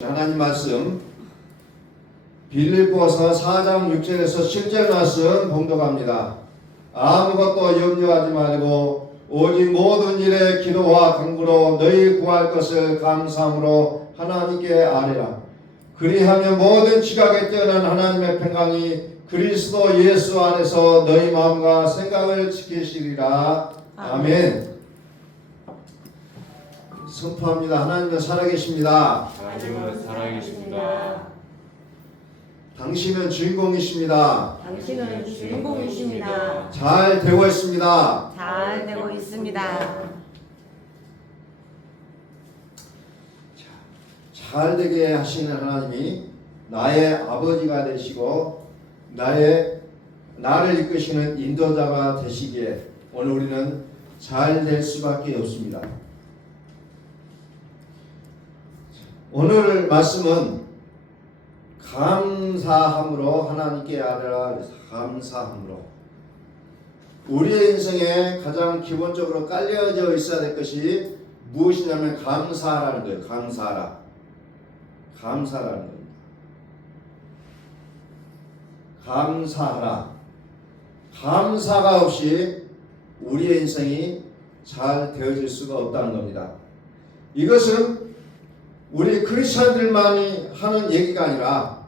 하나님 말씀 빌립보서 4장 6절에서 7절 말씀 봉독합니다. 아무것도 염려하지 말고 오직 모든 일에 기도와 간구로 너희 구할 것을 감사함으로 하나님께 아뢰라. 그리하면 모든 지각에 뛰어난 하나님의 평강이 그리스도 예수 안에서 너희 마음과 생각을 지키시리라. 아멘. 선포합니다. 하나님은 살아계십니다. 하나님은 살아계십니다. 당신은 주인공이십니다. 당신은 주인공이십니다. 잘 되고 있습니다. 잘 되고 있습니다. 잘 되게 하시는 하나님이 나의 아버지가 되시고 나를 이끄시는 인도자가 되시기에 오늘 우리는 잘 될 수밖에 없습니다. 오늘 말씀은 감사함으로 하나님께 아뢰라. 감사함으로 우리의 인생에 가장 기본적으로 깔려져 있어야 될 것이 무엇이냐면 감사라는 거예요. 감사라는 겁니다. 감사하라. 감사가 없이 우리의 인생이 잘 되어질 수가 없다는 겁니다. 이것은 우리 크리스천들만이 하는 얘기가 아니라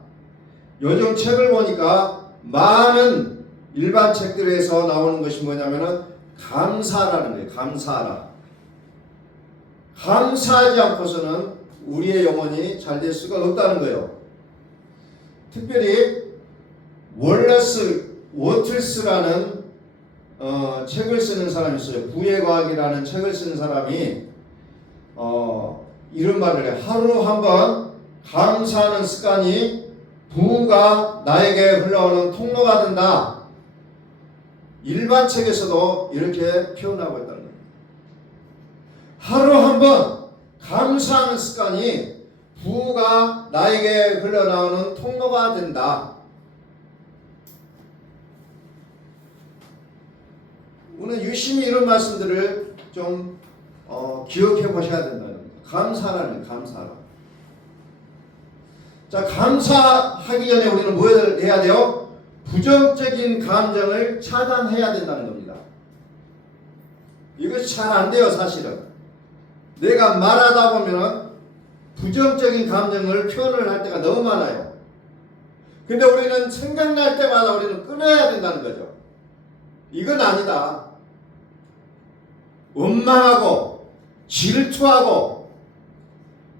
요즘 책을 보니까 많은 일반 책들에서 나오는 것이 뭐냐면은 감사라는 거예요. 감사하라. 감사하지 않고서는 우리의 영혼이 잘 될 수가 없다는 거예요. 특별히 월러스 워틀스라는 책을 쓰는 사람이 있어요. 부의 과학이라는 책을 쓰는 사람이 이런 말을 해요. 하루 한번 감사하는 습관이 부가 나에게 흘러오는 통로가 된다. 일반 책에서도 이렇게 표현하고 있다는 거예요. 하루 한번 감사하는 습관이 부가 나에게 흘러나오는 통로가 된다. 오늘 유심히 이런 말씀들을 좀 기억해 보셔야 된다는 겁니다. 감사라는 감사라. 자, 감사하기 전에 우리는 뭘 해야 돼요? 부정적인 감정을 차단해야 된다는 겁니다. 이것이 잘 안 돼요, 사실은. 내가 말하다 보면 부정적인 감정을 표현을 할 때가 너무 많아요. 근데 우리는 생각날 때마다 우리는 끊어야 된다는 거죠. 이건 아니다. 원망하고 질투하고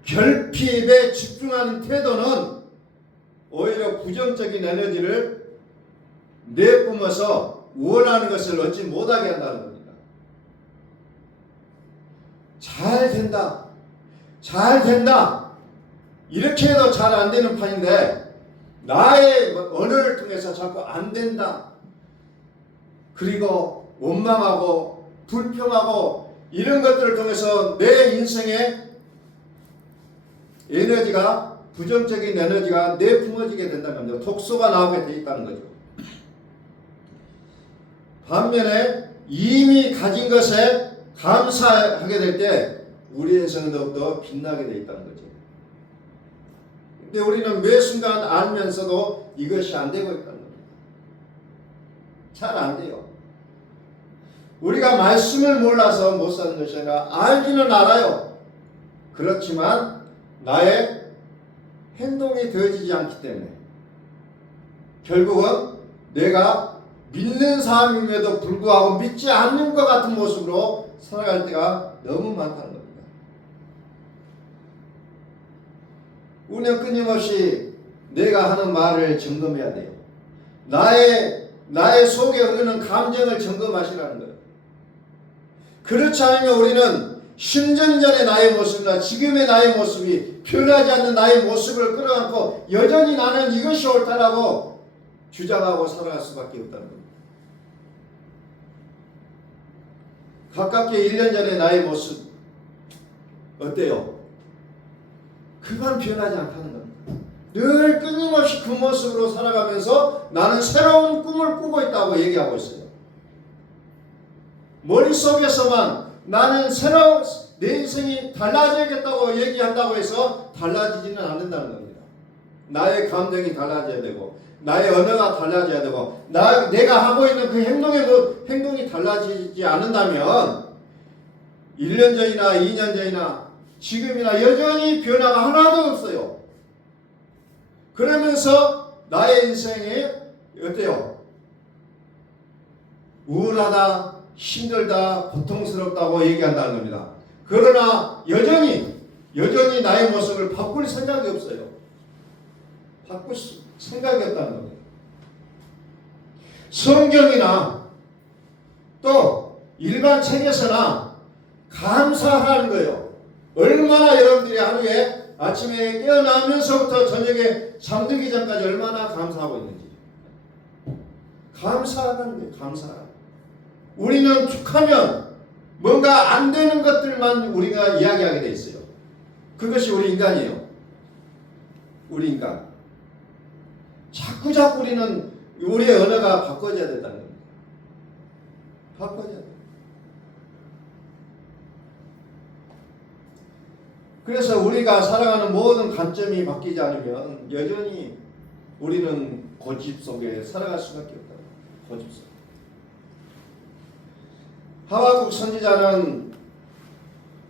결핍에 집중하는 태도는 오히려 부정적인 에너지를 내뿜어서 원하는 것을 얻지 못하게 한다는 겁니다. 잘 된다. 이렇게 해도 잘 안 되는 판인데 나의 언어를 통해서 자꾸 안 된다. 그리고 원망하고 불평하고 이런 것들을 통해서 내 인생에 에너지가 부정적인 에너지가 내뿜어지게 된다는 거죠. 독소가 나오게 돼 있다는 거죠. 반면에 이미 가진 것에 감사하게 될 때 우리 인생은 더욱더 빛나게 돼 있다는 거죠. 근데 우리는 매 순간 알면서도 이것이 안 되고 있다는 겁니다. 잘 안 돼요. 우리가 말씀을 몰라서 못 사는 것이 아니라 알기는 알아요. 그렇지만 나의 행동이 되어지지 않기 때문에 결국은 내가 믿는 사람임에도 불구하고 믿지 않는 것 같은 모습으로 살아갈 때가 너무 많다는 겁니다. 우리는 끊임없이 내가 하는 말을 점검해야 돼요. 나의 속에 흐르는 감정을 점검하시라는 거예요. 그렇지 않으면 우리는 10년 전의 나의 모습이나 지금의 나의 모습이 변하지 않는 나의 모습을 끌어안고 여전히 나는 이것이 옳다라고 주장하고 살아갈 수밖에 없다는 겁니다. 가깝게 1년 전의 나의 모습 어때요? 그건 변하지 않다는 겁니다. 늘 끊임없이 그 모습으로 살아가면서 나는 새로운 꿈을 꾸고 있다고 얘기하고 있어요. 머릿속에서만 나는 내 인생이 달라져야겠다고 얘기한다고 해서 달라지지는 않는다는 겁니다. 나의 감정이 달라져야 되고 나의 언어가 달라져야 되고 내가 하고 있는 그 행동이 달라지지 않는다면 1년 전이나 2년 전이나 지금이나 여전히 변화가 하나도 없어요. 그러면서 나의 인생이 어때요? 우울하다, 힘들다, 고통스럽다고 얘기한다는 겁니다. 그러나 여전히 나의 모습을 바꿀 생각이 없어요. 바꿀 생각이 없다는 겁니다. 성경이나 또 일반 책에서나 감사하는 거예요. 얼마나 여러분들이 하루에 아침에 깨어나면서부터 저녁에 잠들기 전까지 얼마나 감사하고 있는지. 감사하는 거예요. 감사하는. 우리는 툭하면 뭔가 안 되는 것들만 우리가 이야기하게 돼 있어요. 그것이 우리 인간이에요. 우리 인간. 자꾸 우리는 우리의 언어가 바꿔져야 된다는 겁니다. 바꿔져야 돼요. 그래서 우리가 살아가는 모든 관점이 바뀌지 않으면 여전히 우리는 고집 속에 살아갈 수밖에 없다. 고집 속에. 하박국 선지자는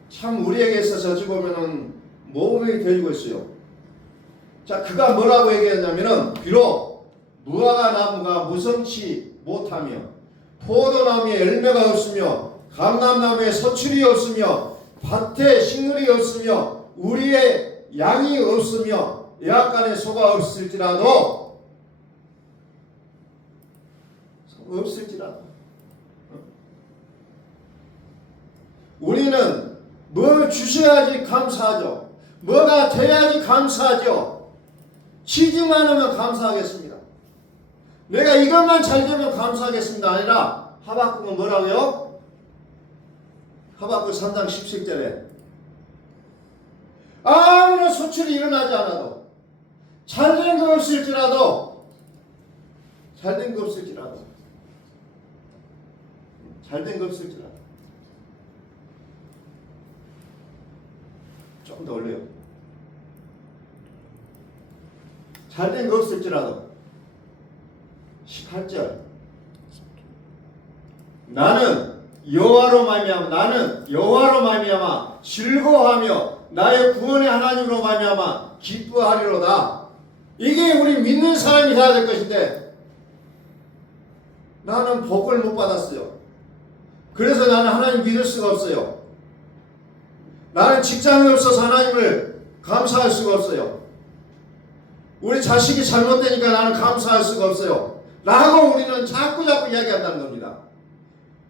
참 우리에게 있어서 어찌 보면은 모범이 되고 있어요. 자, 그가 뭐라고 얘기했냐면은 비록 무화과 나무가 무성치 못하며 포도나무에 열매가 없으며 감람나무에 서출이 없으며 밭에 식물이 없으며 우리의 양이 없으며 약간의 소가 없을지라도 우리는 뭘 주셔야지 감사하죠. 뭐가 돼야지 감사하죠. 치즈만 하면 감사하겠습니다. 내가 이것만 잘 되면 감사하겠습니다. 아니라 하박국은 뭐라고요? 하박국 3장 17절에 아무런 소출이 일어나지 않아도 잘된 거 없을지라도 잘된 거 없을지라도 조금 더 올려요. 잘된 거 없을지라도 18절 나는 여호와로 말미암아 즐거워하며 나의 구원의 하나님으로 말미암아 기뻐하리로다. 이게 우리 믿는 사람이 해야 될 것인데 나는 복을 못 받았어요. 그래서 나는 하나님 믿을 수가 없어요. 나는 직장이 없어서 하나님을 감사할 수가 없어요. 우리 자식이 잘못되니까 나는 감사할 수가 없어요. 라고 우리는 자꾸 이야기한다는 겁니다.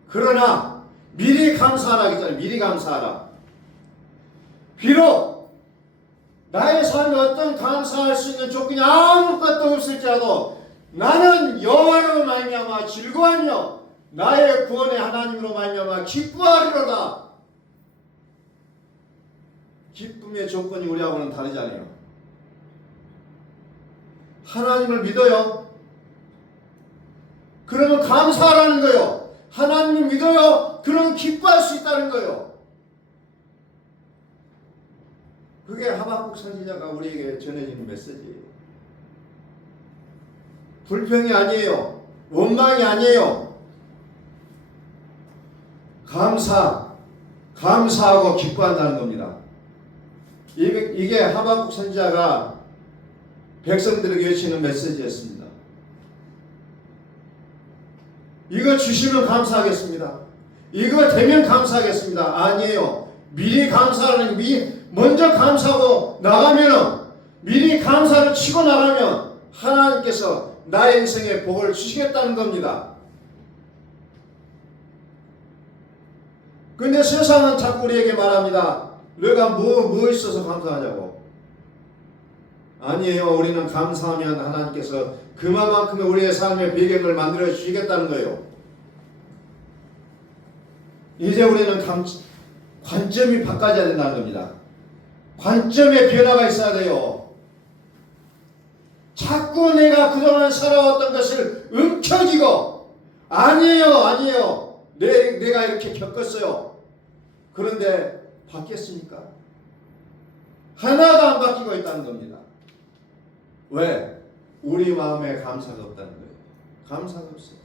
그러나 미리 감사하라 했잖아요. 미리 감사하라. 비록 나의 삶에 어떤 감사할 수 있는 조건이 아무것도 없을지라도 나는 여호와로 말미암아 즐거워하며 나의 구원의 하나님으로 말미암아 기뻐하리로다. 기쁨의 조건이 우리하고는 다르잖아요. 하나님을 믿어요. 그러면 감사하라는 거예요. 하나님을 믿어요. 그러면 기뻐할 수 있다는 거예요. 그게 하박국 선지자가 우리에게 전해지는 메시지예요. 불평이 아니에요. 원망이 아니에요. 감사하고 기뻐한다는 겁니다. 이게 하박국 선지자가 백성들에게 외치는 메시지였습니다. 이거 주시면 감사하겠습니다. 이거 되면 감사하겠습니다. 아니에요. 미리 감사하는 먼저 감사하고 나가면은 미리 감사를 치고 나가면 하나님께서 나의 인생에 복을 주시겠다는 겁니다. 근데 세상은 자꾸 우리에게 말합니다. 너가 뭐 있어서 감사하냐고. 아니에요. 우리는 감사하면 하나님께서 그만큼의 우리의 삶의 배경을 만들어 주시겠다는 거예요. 이제 우리는 관점이 바꿔져야 된다는 겁니다. 관점의 변화가 있어야 돼요. 자꾸 내가 그동안 살아왔던 것을 움켜쥐고 아니에요. 내가 이렇게 겪었어요. 그런데 바뀌었습니까? 하나도 안 바뀌고 있다는 겁니다. 왜? 우리 마음에 감사가 없다는 거예요. 감사가 없어요.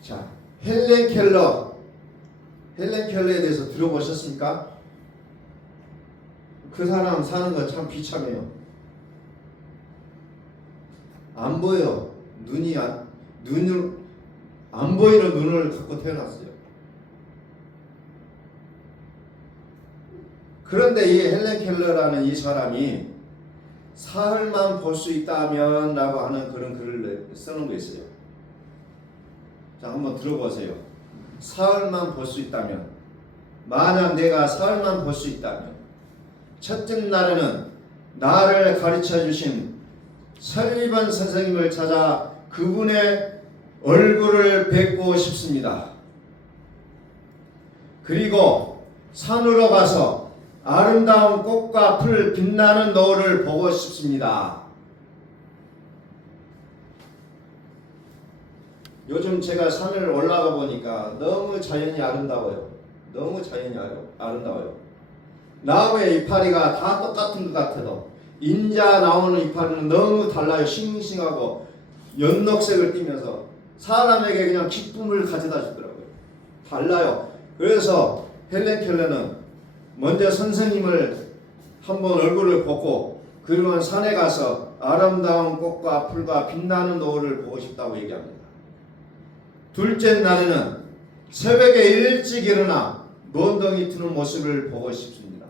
자, 헬렌 켈러에 대해서 들어보셨습니까? 그 사람 사는 거 참 비참해요. 안 보여. 눈을 안 보이는 눈을 갖고 태어났어요. 그런데 이 헬렌 켈러라는 이 사람이 사흘만 볼 수 있다면 라고 하는 그런 글을 써놓은 거 있어요. 자, 한번 들어보세요. 사흘만 볼 수 있다면, 만약 내가 사흘만 볼 수 있다면, 첫째 날에는 나를 가르쳐 주신 설리번 선생님을 찾아 그분의 얼굴을 뵙고 싶습니다. 그리고 산으로 가서 아름다운 꽃과 풀 빛나는 노을을 보고 싶습니다. 요즘 제가 산을 올라가 보니까 너무 자연이 아름다워요. 너무 자연이 아름다워요. 나무의 이파리가 다 똑같은 것 같아도 인자 나오는 이파리는 너무 달라요. 싱싱하고 연녹색을 띠면서 사람에게 그냥 기쁨을 가져다 주더라고요. 달라요. 그래서 헬렌 켈러는 먼저 선생님을 한번 얼굴을 보고 그리고 산에 가서 아름다운 꽃과 풀과 빛나는 노을을 보고 싶다고 얘기합니다. 둘째 날에는 새벽에 일찍 일어나 먼덩이 트는 모습을 보고 싶습니다.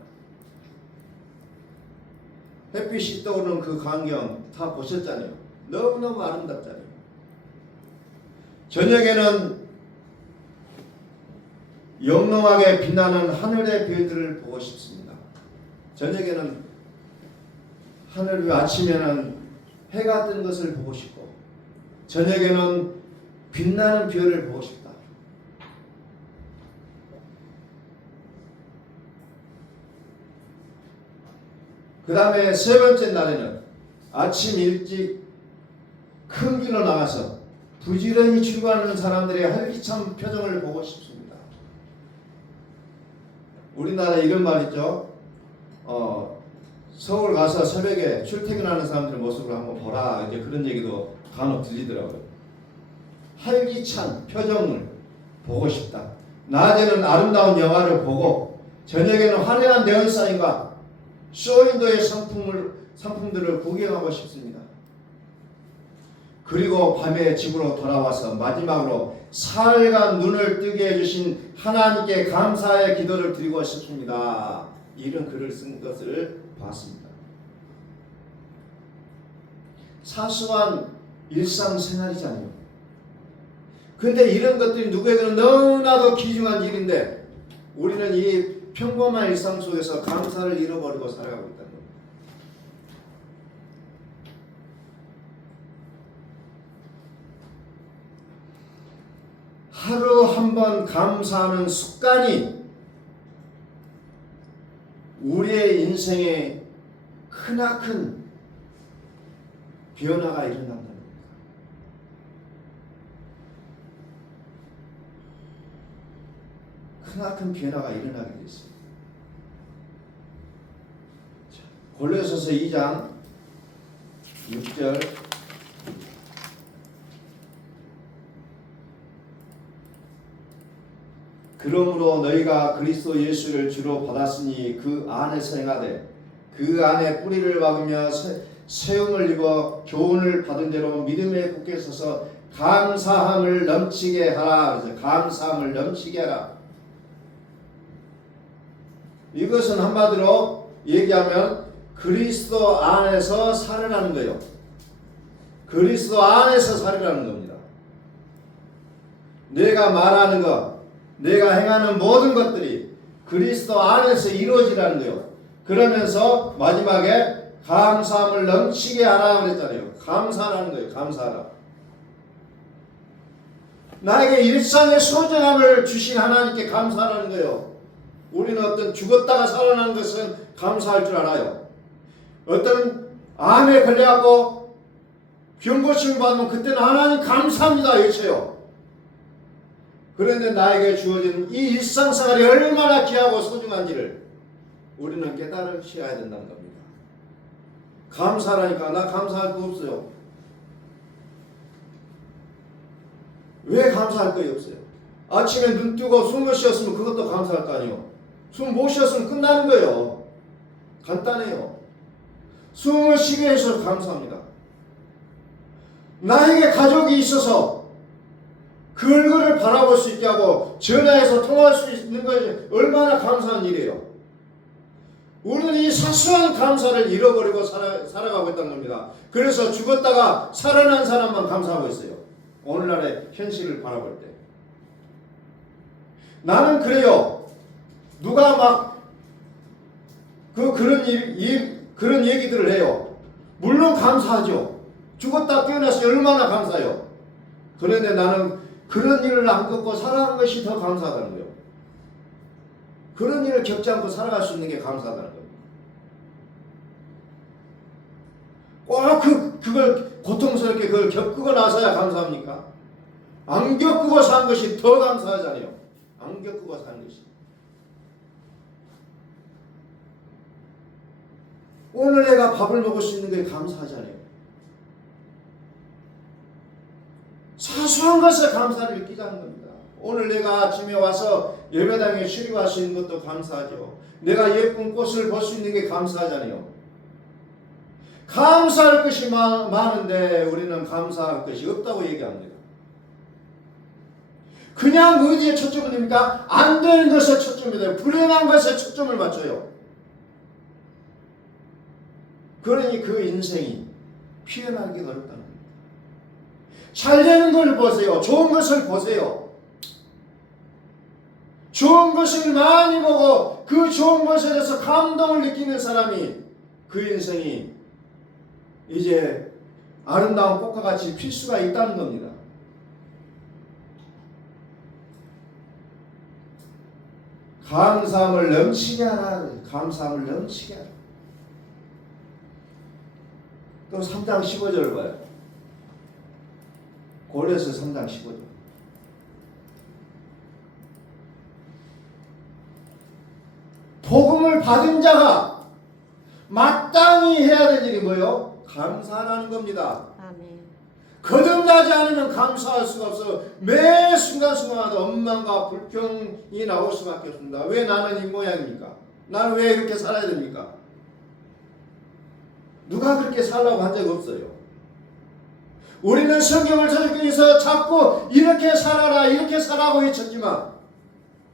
햇빛이 떠오르는 그 광경 다 보셨잖아요. 너무너무 아름답잖아요. 저녁에는 영롱하게 빛나는 하늘의 별들을 보고 싶습니다. 저녁에는 하늘 위 아침에는 해가 뜬 것을 보고 싶고 저녁에는 빛나는 별을 보고 싶다. 그 다음에 세 번째 날에는 아침 일찍 큰 길로 나가서 부지런히 출근하는 사람들의 활기찬 표정을 보고 싶습니다. 우리나라에 이런 말 있죠. 서울 가서 새벽에 출퇴근하는 사람들의 모습을 한번 보라. 이제 그런 얘기도 간혹 들리더라고요. 활기찬 표정을 보고 싶다. 낮에는 아름다운 영화를 보고 저녁에는 화려한 네온사인과 쇼윈도의 상품들을 구경하고 싶습니다. 그리고 밤에 집으로 돌아와서 마지막으로 사흘간 눈을 뜨게 해주신 하나님께 감사의 기도를 드리고 싶습니다. 이런 글을 쓴 것을 봤습니다. 사소한 일상생활이잖아요. 그런데 이런 것들이 누구에게는 너무나도 귀중한 일인데 우리는 이 평범한 일상 속에서 감사를 잃어버리고 살아가고 있다는 겁니다. 하루 한 번 감사하는 습관이 우리의 인생에 크나큰 변화가 일어난다는 겁니다. 크나큰 변화가 일어나게 됐습니다. 골로새서 2장 6절 그러므로 너희가 그리스도 예수를 주로 받았으니 그 안에서 행하되 그 안에 뿌리를 박으며 세움을 입어 교훈을 받은 대로 믿음에 굳게 서서 감사함을 넘치게 하라. 그래서 감사함을 넘치게 하라. 이것은 한마디로 얘기하면 그리스도 안에서 살으라는 거예요. 그리스도 안에서 살으라는 겁니다. 내가 말하는 것, 내가 행하는 모든 것들이 그리스도 안에서 이루어지라는 거예요. 그러면서 마지막에 감사함을 넘치게 하라 그랬잖아요. 감사하라는 거예요. 감사하라. 나에게 일상의 소중함을 주신 하나님께 감사하라는 거예요. 우리는 어떤 죽었다가 살아나는 것은 감사할 줄 알아요. 어떤 암에 걸려갖고 병고침을 받으면 그때는 하나님 감사합니다 외쳐요. 그런데 나에게 주어지는 이 일상생활이 얼마나 귀하고 소중한지를 우리는 깨달으셔야 된다는 겁니다. 감사라니까 나 감사할 거 없어요. 왜 감사할 거 없어요? 아침에 눈 뜨고 숨을 쉬었으면 그것도 감사할 거 아니에요. 숨 못 쉬었으면 끝나는 거예요. 간단해요. 숨을 쉬게 해서 감사합니다. 나에게 가족이 있어서 그 얼굴을 바라볼 수 있게 하고 전화해서 통화할 수 있는 것이 얼마나 감사한 일이에요. 우리는 이 사소한 감사를 잃어버리고 살아가고 있다는 겁니다. 그래서 죽었다가 살아난 사람만 감사하고 있어요. 오늘날의 현실을 바라볼 때. 나는 그래요. 누가 막 그런 얘기들을 해요. 물론 감사하죠. 죽었다 깨어나서 얼마나 감사해요. 그런데 나는 그런 일을 안 겪고 살아가는 것이 더 감사하다는 거예요. 그런 일을 겪지 않고 살아갈 수 있는 게 감사하다는 거예요. 꼭 그걸 고통스럽게 그걸 겪고 나서야 감사합니까? 안 겪고 산 것이 더 감사하잖아요. 안 겪고 산 것이. 오늘 내가 밥을 먹을 수 있는 게 감사하잖아요. 사소한 것에 감사를 느끼자는 겁니다. 오늘 내가 아침에 와서 예배당에 출입할 수 있는 것도 감사하죠. 내가 예쁜 꽃을 볼 수 있는 게 감사하잖아요. 감사할 것이 많은데 우리는 감사할 것이 없다고 얘기합니다. 그냥 어디에 초점을 둡니까? 안 되는 것에 초점이 돼요. 불행한 것에 초점을 맞춰요. 그러니 그 인생이 피어나기 어렵다는 겁니다. 잘 되는 걸 보세요. 좋은 것을 보세요. 좋은 것을 많이 보고 그 좋은 것에 대해서 감동을 느끼는 사람이 그 인생이 이제 아름다운 꽃과 같이 필 수가 있다는 겁니다. 감사함을 넘치게 하라. 감사함을 넘치게 하라. 또 3장 15절을 봐요. 고레스 3장 15절. 복음을 받은 자가 마땅히 해야 될 일이 뭐예요? 감사하라는 겁니다. 아멘. 거듭나지 않으면 감사할 수가 없어. 매 순간순간마다 원망과 불평이 나올 수밖에 없습니다. 왜 나는 이 모양입니까? 나는 왜 이렇게 살아야 됩니까? 누가 그렇게 살라고 한 적 없어요. 우리는 성경을 저격해서 자꾸 이렇게 살아라 이렇게 살라고 외쳤지만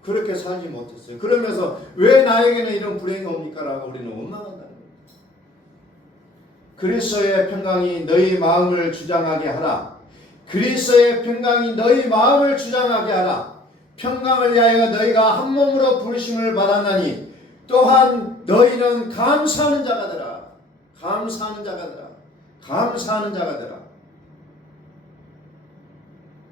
그렇게 살지 못했어요. 그러면서 왜 나에게는 이런 불행이 옵니까? 라고 우리는 원망한다는 거예요. 그리스도의 평강이 너희 마음을 주장하게 하라. 그리스도의 평강이 너희 마음을 주장하게 하라. 평강을 위하여 너희가 한 몸으로 부르심을 받았나니 또한 너희는 감사하는 자가 되라. 감사하는 자가 되라. 감사하는 자가 되라.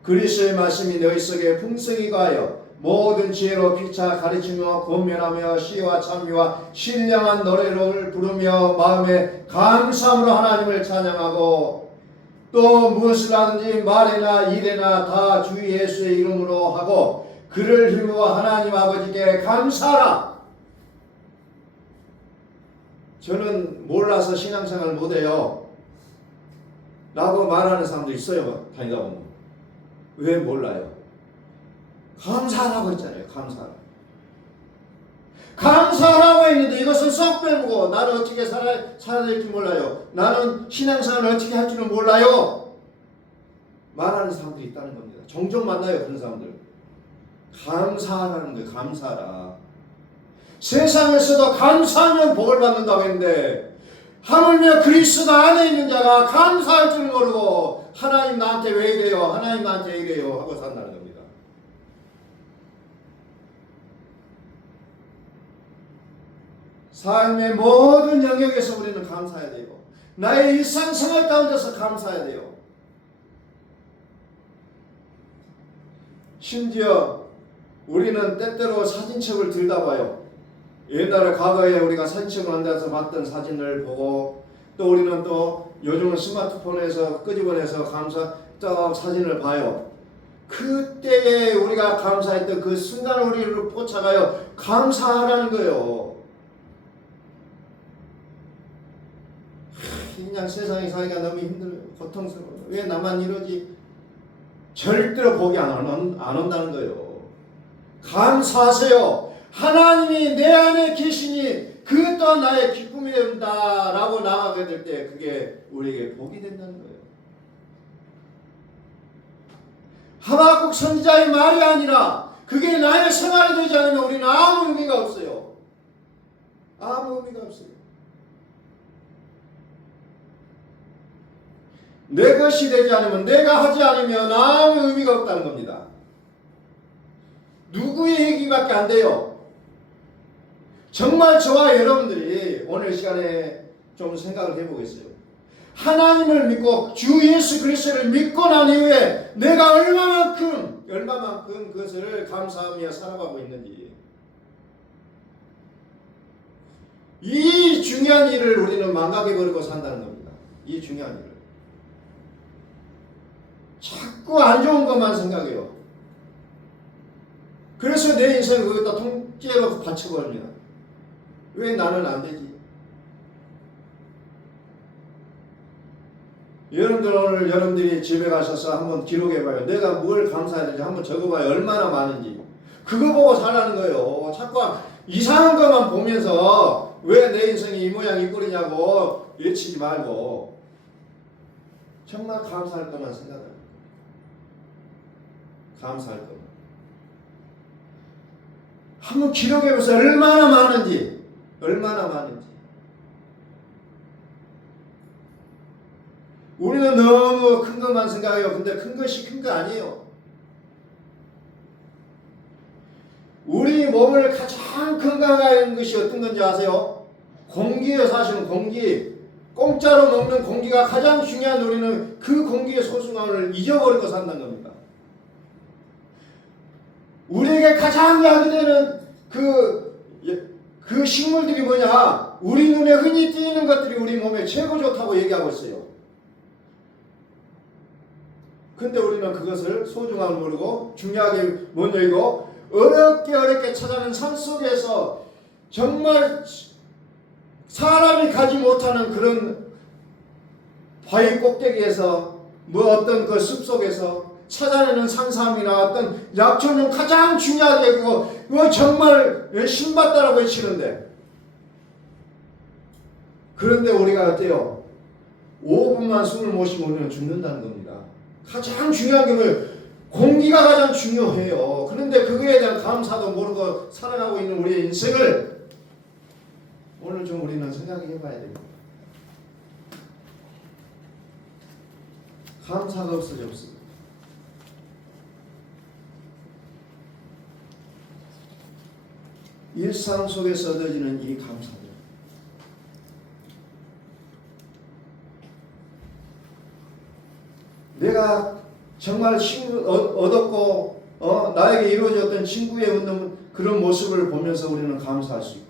그리스도의 말씀이 너희 속에 풍성히 가하여 모든 지혜로 피차 가르치며 권면하며 시와 찬미와 신령한 노래를 부르며 마음에 감사함으로 하나님을 찬양하고 또 무엇을 하든지 말이나 일이나 다 주 예수의 이름으로 하고 그를 힘으로 하나님 아버지께 감사하라. 저는 몰라서 신앙생활 못해요 라고 말하는 사람도 있어요. 다니다 보면. 왜 몰라요? 감사하라고 했잖아요. 감사하라. 감사하라고 했는데 이것은 쏙 빼고 나는 어떻게 살아야 될지 몰라요. 나는 신앙생활을 어떻게 할 줄은 몰라요. 말하는 사람들이 있다는 겁니다. 종종 만나요. 그런 사람들. 감사하라는 거예요. 감사하라. 세상에서도 감사하면 복을 받는다고 했는데 하물며 그리스도 안에 있는 자가 감사할 줄 모르고 하나님 나한테 왜 이래요? 하나님 나한테 왜 이래요? 하고 산다는 겁니다. 삶의 모든 영역에서 우리는 감사해야 돼요. 나의 일상생활 가운데서 감사해야 돼요. 심지어 우리는 때때로 사진첩을 들다 봐요. 옛날에 과거에 우리가 사진첩을 앉아서 봤던 사진을 보고 또 우리는 또 요즘은 스마트폰에서 끄집어내서 감사 또 사진을 봐요. 그때에 우리가 감사했던 그 순간 우리를 쫓아가요. 감사하라는 거예요. 그냥 세상에 살기가 너무 힘들어요. 고통스러워요. 왜 나만 이러지? 절대로 복이 안 온다는 거예요. 감사하세요. 하나님이 내 안에 계시니 그 또한 나의 기쁨이 된다 라고 나가게 될 때 그게 우리에게 복이 된다는 거예요. 하박국 선지자의 말이 아니라 그게 나의 생활이 되지 않으면 우리는 아무 의미가 없어요. 아무 의미가 없어요. 내 것이 되지 않으면, 내가 하지 않으면 아무 의미가 없다는 겁니다. 누구의 얘기밖에 안 돼요. 정말 저와 여러분들이 오늘 시간에 좀 생각을 해보겠어요. 하나님을 믿고 주 예수 그리스도를 믿고 난 이후에 내가 얼마만큼 그것을 감사하며 살아가고 있는지, 이 중요한 일을 우리는 망각해버리고 산다는 겁니다. 이 중요한 일을 자꾸 안 좋은 것만 생각해요. 그래서 내 인생을 거기다 통째로 바쳐버립니다. 왜 나는 안 되지? 여러분들 오늘 여러분들이 집에 가셔서 한번 기록해봐요. 내가 뭘 감사해야 되는지 한번 적어봐요. 얼마나 많은지. 그거 보고 살라는 거예요. 자꾸 이상한 것만 보면서 왜 내 인생이 이 모양 이 꼴이냐고 외치지 말고 정말 감사할 것만 생각해요. 감사할 것만. 한번 기록해보세요. 얼마나 많은지. 얼마나 많은지. 우리는 너무 큰 것만 생각해요. 근데 큰 것이 큰 거 아니에요. 우리 몸을 가장 건강하게 하는 것이 어떤 건지 아세요? 공기예요. 사실은 공기. 공짜로 먹는 공기가 가장 중요한, 우리는 그 공기의 소중함을 잊어버리고 산다는 겁니다. 우리에게 가장 약이 되는 그 식물들이 뭐냐? 우리 눈에 흔히 띄는 것들이 우리 몸에 최고 좋다고 얘기하고 있어요. 근데 우리는 그것을 소중함을 모르고 중요하게 못 여기고 어렵게 찾아낸 산속에서 정말 사람이 가지 못하는 그런 바위 꼭대기에서 뭐 어떤 그 숲속에서 찾아내는 산삼이나 어떤 약초는 가장 중요하게 그거 정말 신받다라고 외치는데, 그런데 우리가 어때요? 5분만 숨을 못 쉬면 우리는 죽는다는 겁니다. 가장 중요한 게 뭐예요? 공기가 가장 중요해요. 그런데 그거에 대한 감사도 모르고 살아가고 있는 우리의 인생을 오늘 좀 우리는 생각해 봐야 됩니다. 감사가 없어졌습니다. 일상 속에서 얻어지는 이 감사들, 내가 정말 얻었고 나에게 이루어졌던 친구의 얻는 그런 모습을 보면서 우리는 감사할 수 있고,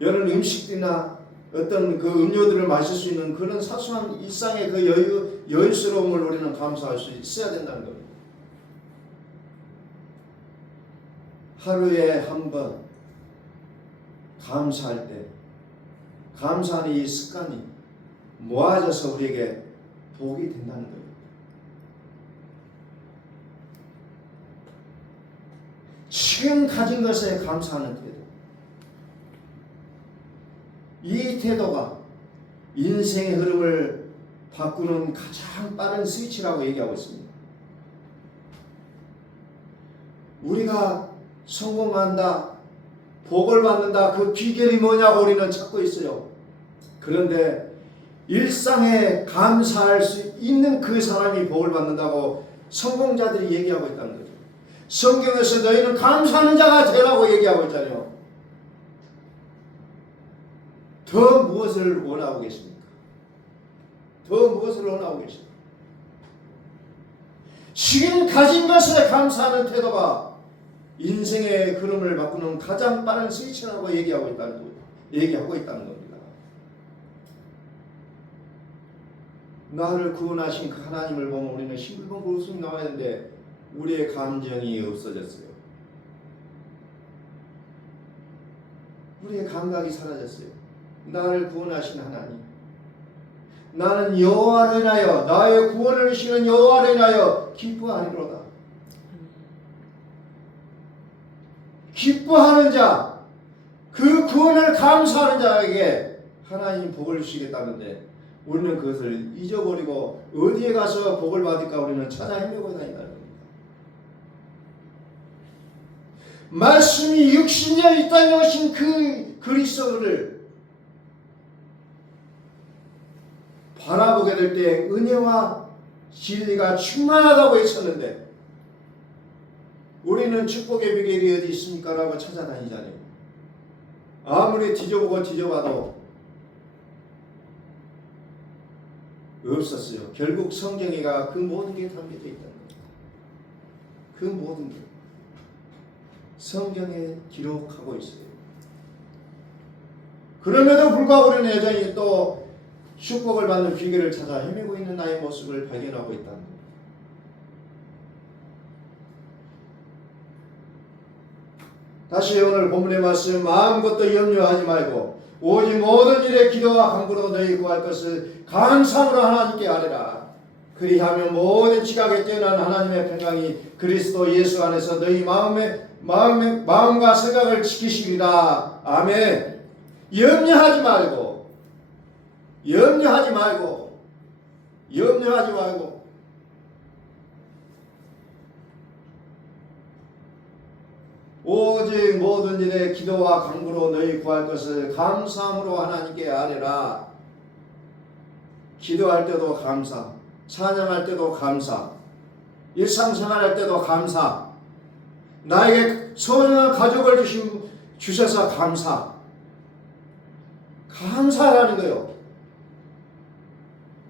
여러 음식이나 어떤 그 음료들을 마실 수 있는 그런 사소한 일상의 그 여유스러움을 우리는 감사할 수 있어야 된다는 겁니다. 하루에 한 번 감사할 때, 감사하는 이 습관이 모아져서 우리에게 복이 된다는 거예요. 지금 가진 것에 감사하는 태도, 이 태도가 인생의 흐름을 바꾸는 가장 빠른 스위치라고 얘기하고 있습니다. 우리가 성공한다, 복을 받는다, 그 비결이 뭐냐고 우리는 찾고 있어요. 그런데 일상에 감사할 수 있는 그 사람이 복을 받는다고 성공자들이 얘기하고 있다는 거죠. 성경에서 너희는 감사하는 자가 되라고 얘기하고 있잖아요. 더 무엇을 원하고 계십니까? 더 무엇을 원하고 계십니까? 지금 가진 것에 감사하는 태도가 인생의 흐름을 바꾸는 가장 빠른 스위치라고 얘기하고 있다는 겁니다. 나를 구원하신 그 하나님을 보면 우리는 싱글벙글 웃음이 나와야 하는데 우리의 감정이 없어졌어요. 우리의 감각이 사라졌어요. 나를 구원하신 하나님, 나는 여호와를 인하여 나의 구원을 이시는 여호와를 인하여 기뻐하리로다. 기뻐하는 자, 그 구원을 감사하는 자에게 하나님 복을 주시겠다는데 우리는 그것을 잊어버리고 어디에 가서 복을 받을까 우리는 찾아 헤매고 다닌다는 겁니다. 말씀이 육신되어 이 땅에 오신 그 그리스도를 바라보게 될 때 은혜와 진리가 충만하다고 했었는데 우리는 축복의 비결이 어디 있습니까? 라고 찾아다니잖아요. 아무리 뒤져보고 뒤져봐도 없었어요. 결국 성경에가 그 모든 게 담겨져 있다는 거예요. 그 모든 게 성경에 기록하고 있어요. 그럼에도 불구하고 우리는 여전히 또 축복을 받는 비결을 찾아 헤매고 있는 나의 모습을 발견하고 있다는 겁니다. 다시 오늘 본문의 말씀 아무것도 염려하지 말고 오직 모든 일에 기도와 간구로 너희 구할 것을 감사함으로 하나님께 아뢰라. 그리하면 모든 지각에 뛰어난 하나님의 평강이 그리스도 예수 안에서 너희 마음과 생각을 지키시리라. 아멘. 염려하지 말고 오직 모든 일에 기도와 간구로 너희 구할 것을 감사함으로 하나님께 아뢰라. 기도할 때도 감사, 찬양할 때도 감사, 일상생활할 때도 감사, 나에게 소중한 가족을 주셔서 감사하라는 거예요.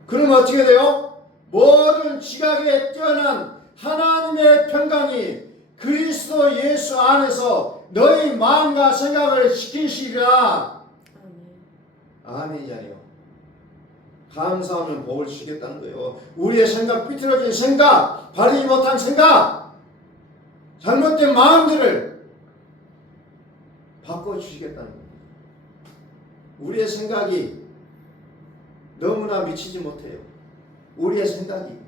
그럼 어떻게 돼요? 모든 지각에 뛰어난 하나님의 평강이 그리스도 예수 안에서 너희 마음과 생각을 지키시리라. 아멘이잖아요. 감사하면 복을 주시겠다는 거예요. 우리의 생각, 삐뚤어진 생각, 바르지 못한 생각, 잘못된 마음들을 바꿔주시겠다는 거예요. 우리의 생각이 너무나 미치지 못해요. 우리의 생각이.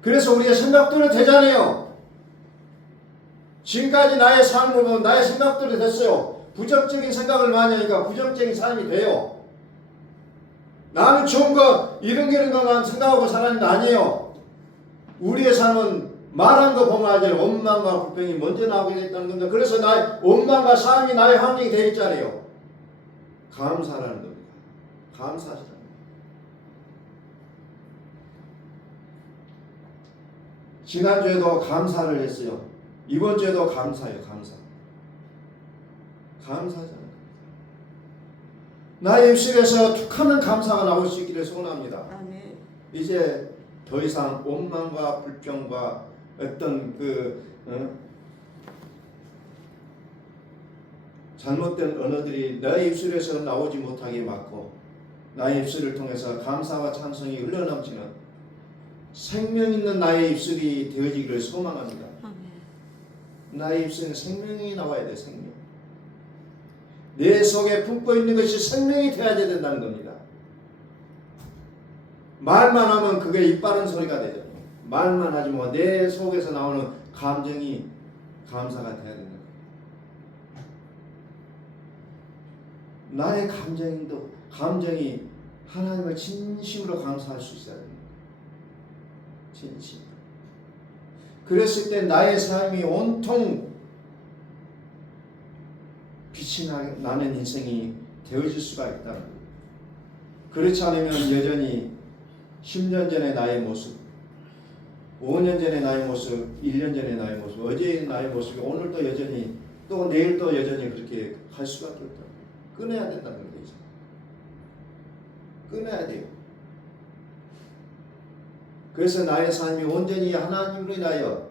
그래서 우리의 생각대로 되잖아요. 지금까지 나의 삶을 보면 나의 생각대로 됐어요. 부정적인 생각을 많이 하니까 부정적인 삶이 돼요. 나는 좋은 거 이런 것만 생각하고 살았는데 아니에요. 우리의 삶은 말한 거 보면 알죠. 원망과 불평이 먼저 나오게 됐다는 겁니다. 그래서 나의 원망과 삶이 나의 환경이 되어 있잖아요. 감사라는 겁니다. 감사하시라는 겁니다. 지난주에도 감사를 했어요. 이번 주에도 감사해요. 감사하잖아요. 나의 입술에서 툭하면 감사가 나올 수 있기를 소원합니다. 아멘. 이제 더 이상 원망과 불평과 어떤 잘못된 언어들이 나의 입술에서 나오지 못하게 막고 나의 입술을 통해서 감사와 찬송이 흘러넘치는 생명 있는 나의 입술이 되어지기를 소망합니다. 아멘. 나의 입술에 생명이 나와야 돼. 생명. 내 속에 품고 있는 것이 생명이 되어야 된다는 겁니다. 말만 하면 그게 입 바른 소리가 되죠. 말만 하지 뭐 내 속에서 나오는 감정이 감사가 돼야 된다. 나의 감정이 하나님을 진심으로 감사할 수 있어야 됩니다. 진심. 그랬을 때 나의 삶이 온통 빛이 나는 인생이 되어질 수가 있다는 거예요. 그렇지 않으면 여전히 10년 전의 나의 모습, 5년 전의 나의 모습, 1년 전의 나의 모습, 어제의 나의 모습이 오늘도 여전히 또 내일도 여전히 그렇게 갈 수밖에 없다. 끊어야 된다는 거죠. 끊어야 돼요. 그래서 나의 삶이 온전히 하나님으로 인하여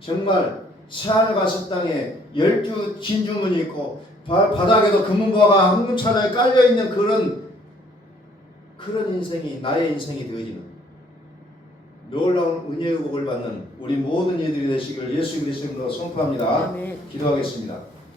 정말 새하늘 가서 땅에 12 진주문이 있고 바닥에도 금은보화가 황금천하에 깔려있는 그런 인생이 나의 인생이 되어지는 놀라운 은혜의 복을 받는 우리 모든 이들이 되시기를 예수 그리스도로 선포합니다. 아멘. 기도하겠습니다.